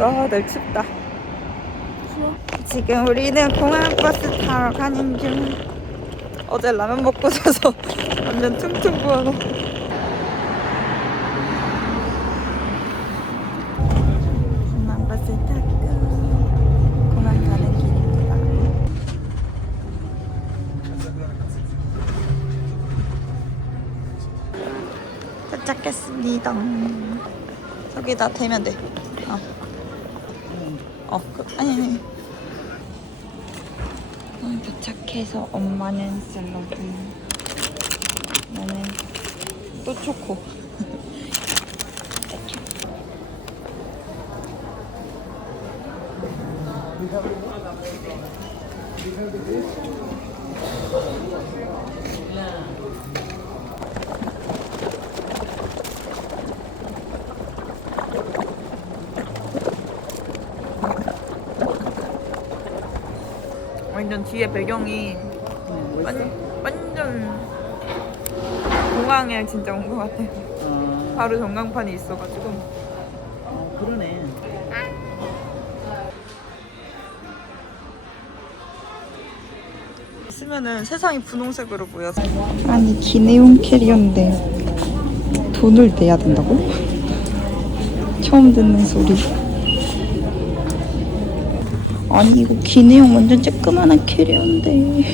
와, 날 춥다. 지금 우리는 공항버스 타러 가는 중. 어제 라면 먹고 자서 완전 퉁퉁 부어놓고. 공항버스 타고 공항 가는 길입니다. 도착했습니다. 저기다 대면 돼. 어. 어, 그, 아니, 아니. 어, 도착해서 엄마는 샐러드. 나는 또 초코. 완전 뒤에 배경이 완, 완전 공항에 진짜 온 것 같아. 어, 바로 전광판이 있어가지고. 어, 그러네. 쓰면은 세상이 분홍색으로 보여서. 아니 기내용 캐리어인데 돈을 내야 된다고? 처음 듣는 소리. 아니 이거 기내용 완전 쬐끄만한 캐리어인데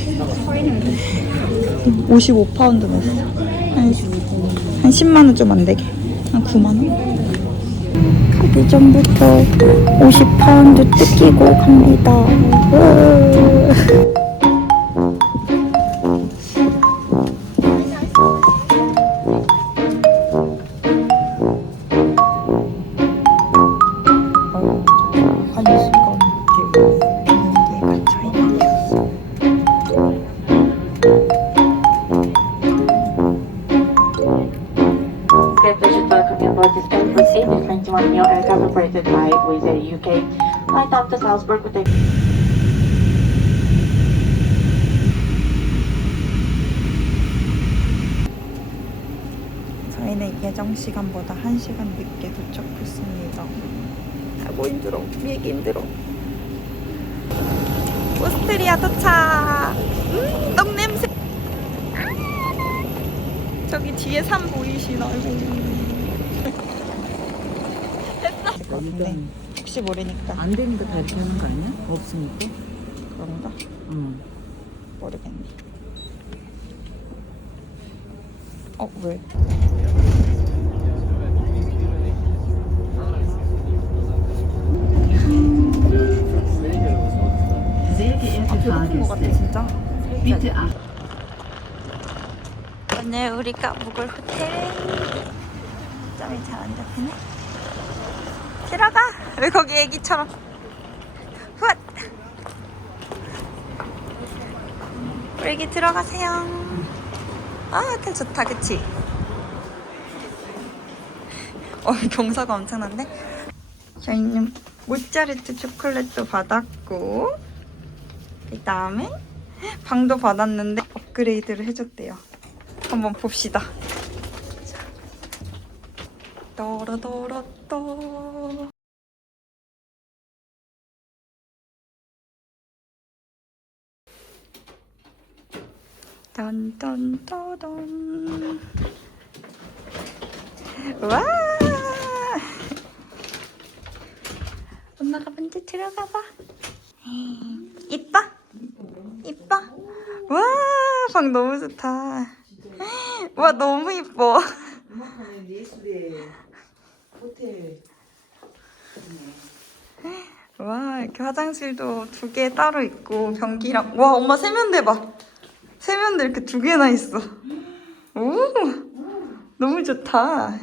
55파운드 냈어. 한, 한 10만 원 좀 안 되게. 한 9만 원? 가기 전부터 50파운드 뜯기고 갑니다. Flight up to Salzburg with a 저희는 예정 시간보다 1시간 늦게 도착했습니다. 아고 힘들어. 비행기 힘들어. 오스트리아 도착. 음, 떡 냄새. 저기 뒤에 산 보이시나요? 됐어. 근데 혹시 모르니까 안 되니까 다 이렇게 하는 거 아니야? 없으니까. 그런가? 응. 모르겠네. 어 왜? Geehrte 배고픈 것 같아 진짜. bitte achten. 오늘 우리가 묵을 호텔 점이 잘 안 잡히네 들어가 왜 거기 애기처럼. 훗. 우리 애기 들어가세요. 아 호텔 좋다 그치? 어 경사가 엄청난데? 저희는 모짜르트 초콜릿도 받았고 그 다음에 방도 받았는데 업그레이드를 해줬대요. 한번 봅시다. 떠라떠라떠. 딴딴따단. 와! 엄마가 먼저 들어가 봐. 이뻐? 이뻐? 와, 방 너무 좋다. 와 너무 이뻐. 호텔. 와 이렇게 화장실도 두 개 따로 있고 변기랑 와 엄마 세면대 봐. 세면대 이렇게 두 개나 있어. 오 너무 좋다.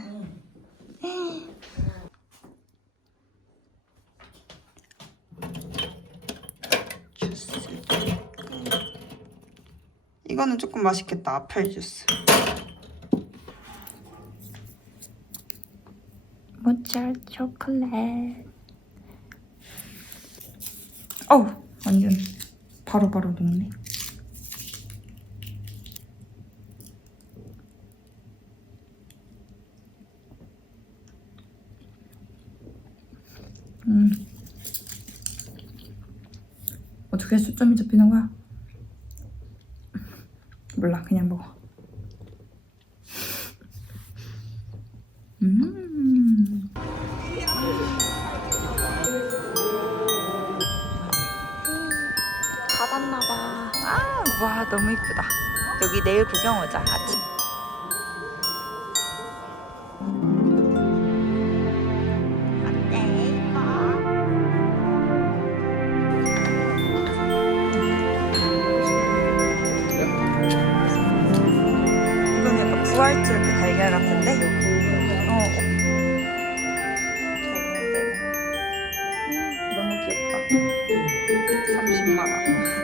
이거는 조금 맛있겠다 아펠 주스. 모짜르 초콜릿. 어우 완전 바로바로 녹네. 음. 어떻게 수점이 잡히는 거야? 몰라, 그냥 먹어. 음. 와, 너무 이쁘다. 여기 내일 구경 오자, 아침. 이건 약간 부활절 그 달걀 같은데? 어. 음, 너무 귀엽다. 30만 원.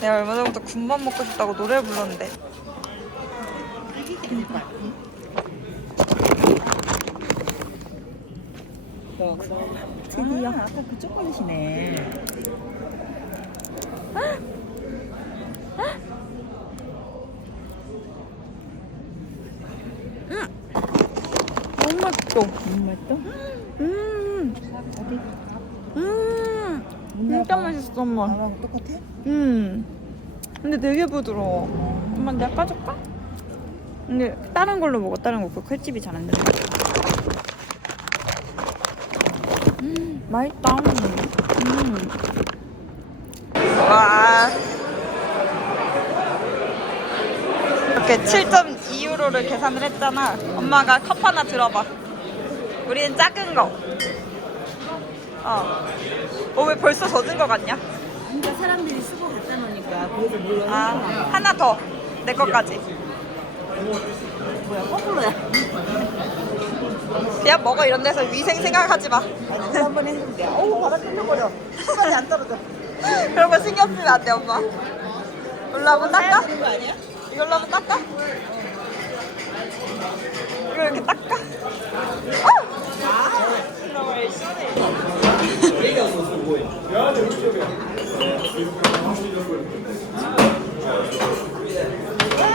내가 얼마 전부터 군만 먹고 싶다고 노래 불렀는데. 드디어 아까 그 초콜릿이네. 너무 맛있어. 너무 맛있어? 음, 어디? 음, 진짜 맛있어, 엄마. 나랑 똑같아? 음. 근데 되게 부드러워. 엄마 내가 까줄까? 근데 다른 걸로 먹어. 다른 거. 그 칼집이 잘안 된다. 음, 맛있다. 음. 와. 이렇게 7.2유로를 계산을 했잖아. 엄마가 컵 하나 들어봐. 우리는 작은 거. 어. 어, 왜 벌써 젖은 거 같냐? 그러니까 사람들이 쓰고 갖다 놓으니까 그래서 물론 아, 하나 더. 내 것까지. 뭐야 거꾸로야. 그냥 먹어 이런 데서 위생 생각하지 마. 아니 이거 한번 해줄게. 어우 바닥 끈적거려. 수건이 안 떨어져. 그런 거 신경 쓰면 안 돼, 엄마. 이걸로 한번 닦아? 그런 거 아니야? 이걸로 한번 닦아? 이거 이렇게 닦아? 어!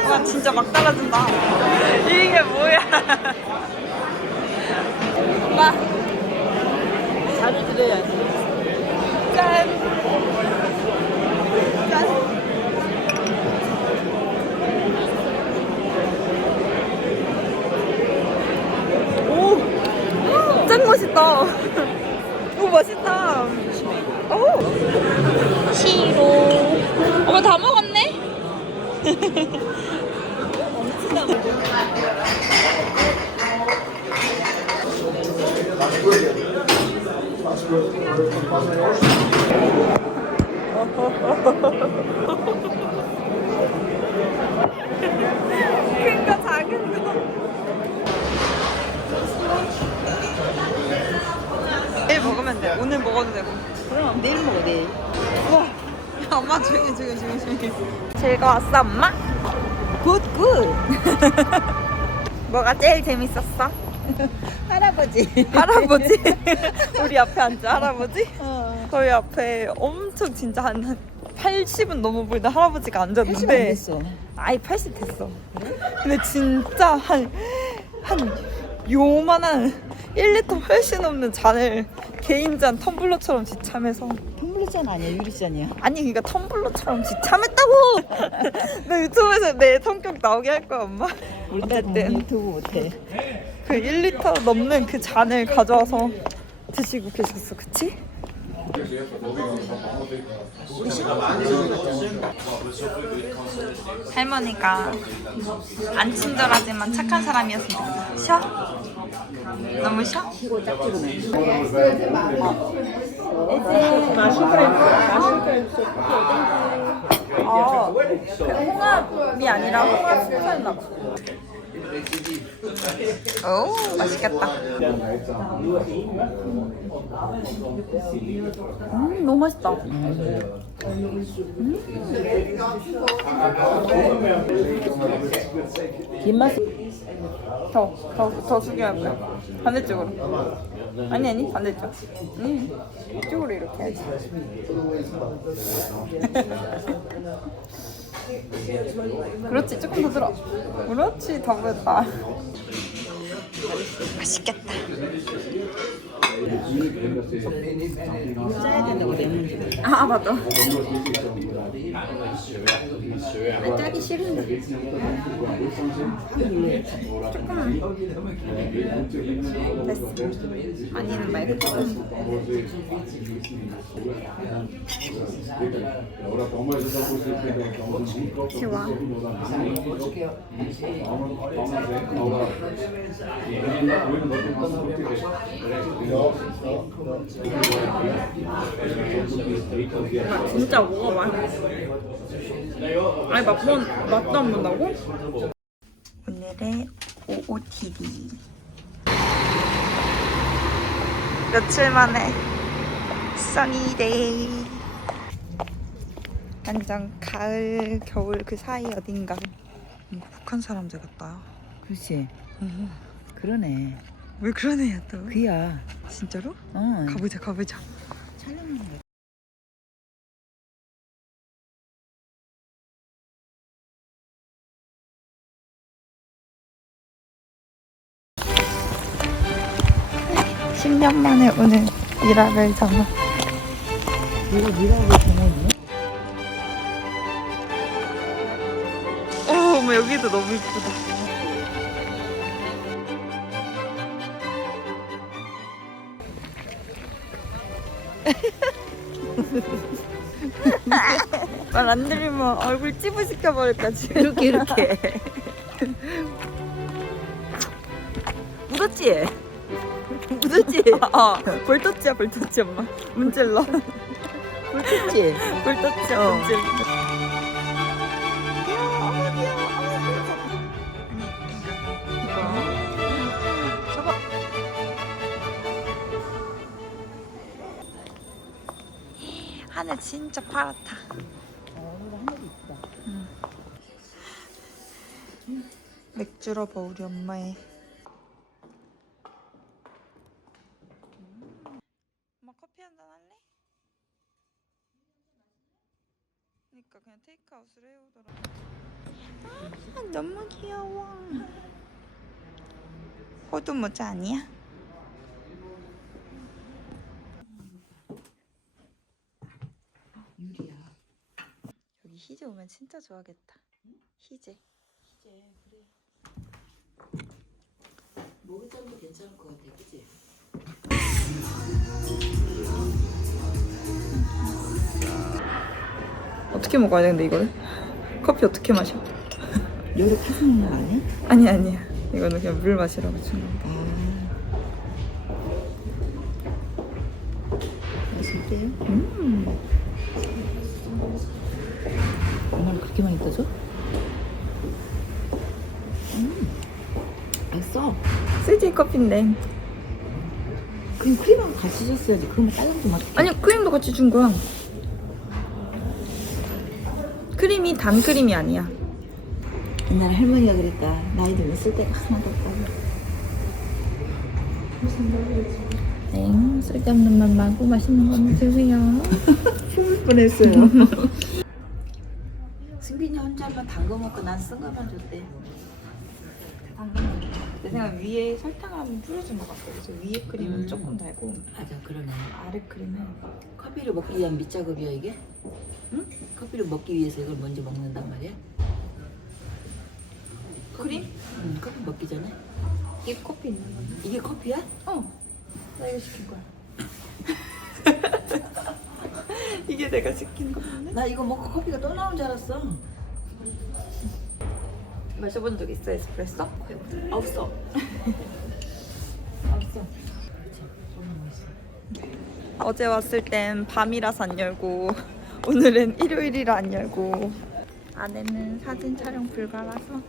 와 진짜 막 떨어진다. 이게 뭐야? 엄마 자를 드려야지. 짠. 짠. 오, 짱 멋있다. 오, 맛있다. 오. 시로. 어머, 다 먹었네? 큰 거, 작은 거. 내일 먹으면 돼. 오늘 먹어도 되고. 그럼 내일 먹어 내일. 야, 엄마 조용히 조용히 조용히 조용히. 즐거웠어, 엄마? 굿 굿. 뭐가 제일 재밌었어? 할아버지. 할아버지? 우리 앞에 앉아, 할아버지? 어. 저희 앞에 엄청 진짜 한 80은 넘어 보이는 할아버지가 안 앉았는데 됐어. 아이 80 됐어. 근데 진짜 한, 한 요만한 1리터 훨씬 넘는 잔을 개인잔 텀블러처럼 지참해서 텀블러잔 아니야 유리잔이야. 아니 그러니까 텀블러처럼 지참했다고! 나 유튜브에서 내 성격 나오게 할 거야 엄마 우리 딸 어쨌든 유튜브 못해. 그 1리터 넘는 그 잔을 가져와서 드시고 계셨어 그치? 할머니가 안 친절하지만 착한 좋겠다. 쉬어? 너무 쉬어? 아, 홍합이 아니라 홍합 순살나 봐. 오, 맛있겠다. 음, 너무 맛있다. 김맛. 더, 더, 더 숙여야 돼. 반대쪽으로. 아니, 아니, 반대쪽. 응. 이쪽으로 이렇게 해야지. 그렇지 조금 더 들어 그렇지 더 보였다 맛있겠다. 아 맞아 아, 짜기 싫은데. 됐어 아니는 말고 조금 좋아 진짜 먹어봐 아니 맛본 맛도 안 본다고? 오늘의 OOTD 며칠 만에 써니데이 완전 가을 겨울 그 사이 어딘가 뭔가 북한 사람들 같다 그렇지. 그러네. 왜 그러네요 또 그야. 진짜로? 어. 가보자 가보자 촬영하는 거. 십년 만에 오는 미라벨 장어 이거 미라고 전화했네. 어, 어머 여기도 너무 이쁘다 말 안 들으면 얼굴 찌부시켜 버릴까 지금 이렇게 이렇게. 묻었지? 묻었지? 어 볼터치야 볼터치 엄마 문질러 묻었지? 볼터치야 어. 문질러 하늘 진짜 파랗다 하늘이 이쁘다. 맥주로 봐 우리 엄마의 엄마 커피 한 잔 할래? 그러니까 그냥 테이크아웃을 해오더라 아 너무 귀여워 호두 모자 아니야? 희재 오면 진짜 좋아하겠다 희재 이제 그래. 점도 괜찮을 것 같아, 그치? 어떻게 먹어야 되는데 이거를? 커피 어떻게 마셔? 요리 파서 먹는 거 아니야? 아니 아니야 이거는 그냥 물 마시라고 준 건데 아. 맛있대요? 음 엄마는 그렇게 많이 떠줘? 음. 맛있어. CJ 커피인데 그냥 크림하고 같이 줬어야지. 그러면 딸랑도 맛있게. 아니 크림도 같이 준 거야 크림이 단 크림이 아니야 옛날에 할머니가 그랬다. 나이 들면 쓸데가 하나도 없다고. 엥 쓸데없는 말 말고 맛있는 거 드세요 죽을 뻔했어요. 혼자만 담궈 먹고 난쓴 거만 줬대. 내 생각 위에 설탕을 한번 뿌려준 것 같아 그래서 위에 크림은 음. 조금 달고 맞아, 그러네. 아래 크림은 커피를 먹기 위한 밑작업이야 이게? 응? 커피를 먹기 위해서 이걸 먼저 먹는단 말이야? 크림? 응, 커피 먹기 전에? 이게 커피 있는 거야 이게 커피야? 어, 나 이거 시킨 거야. 이게 내가 시킨 건데? 나 이거 먹고 커피가 또 나온 줄 알았어. 마셔본 적 있어 에스프레소? 없어. 없어. 어제 왔을 땐 밤이라서 안 열고 오늘은 일요일이라 안 열고 안에는 사진 촬영 불가라서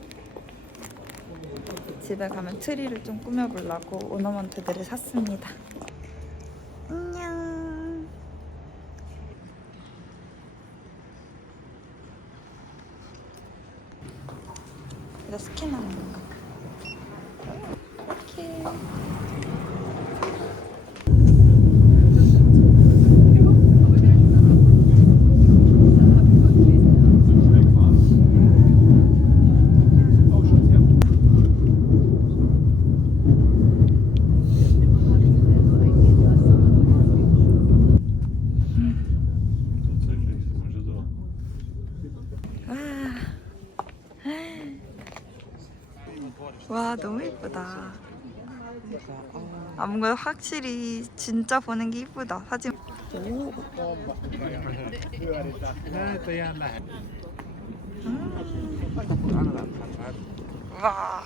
집에 가면 트리를 좀 꾸며보려고 오너먼트들을 샀습니다. 안녕. 이거 스캔하는 건가? 이렇게. 와 너무 예쁘다. 아 뭔가 확실히 진짜 보는 게 이쁘다. 사진. 와.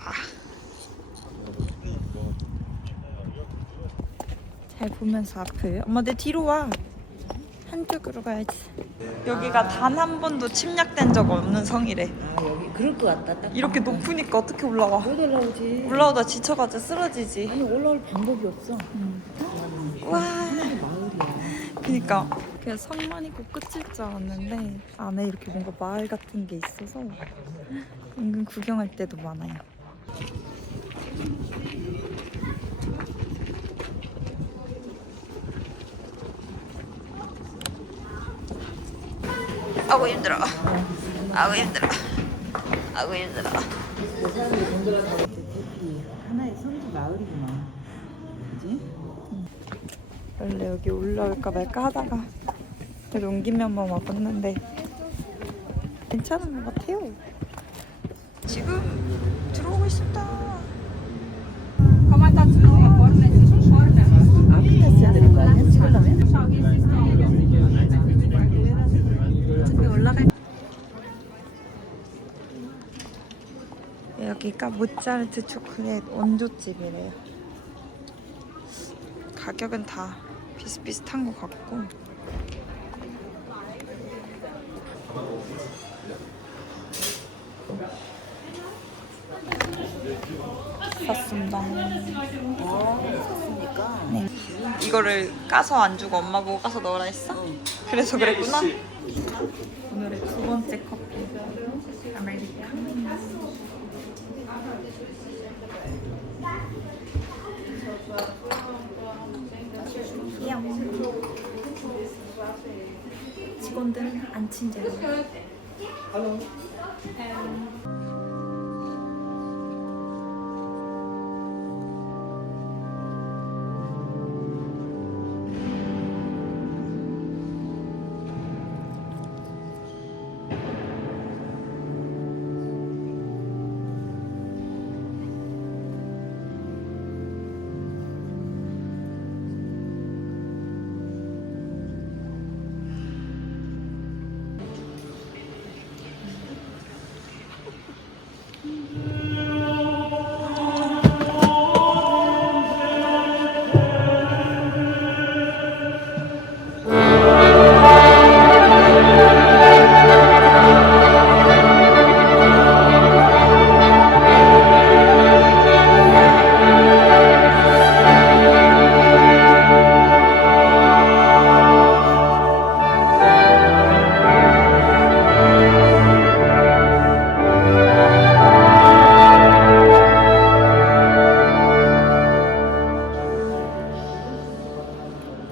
잘 보면서 앞을. 엄마 내 뒤로 와. 한쪽으로 가야지. 여기가 단 한 번도 침략된 적 없는 성이래. 아 여기 그럴 것 같다. 딱 이렇게 높으니까 어떻게 올라와? 못 올라오지. 올라오다 지쳐가지고 쓰러지지. 아니 올라올 방법이 없어. 와. 마을이야. 그니까 그냥 성만 있고 끝일 줄 알았는데 안에 이렇게 뭔가 마을 같은 게 있어서 은근 구경할 때도 많아요. 아고 힘들어. 아고 힘들어. 아고 힘들어. 그 하나의 성지 마을이구만. 그지? 원래 여기 올라올까 말까 하다가 그래도 온 김에 한번 와봤는데 괜찮은 것 같아요. 지금 들어오고 있습니다. 앞에 탔어야 되는 거 아니야? 찍으려면? 여기 올라갈 여기가 모짜르트 초콜릿 원조집이래요. 가격은 다 비슷비슷한 것 같고. 샀습니다. 샀으니까. 네. 이거를 까서 안 주고 엄마 보고 까서 넣으라 했어? 그래서 그랬구나. 오늘의 두 번째 커피. 아메리카노. 양. 직원들은 안 친절해.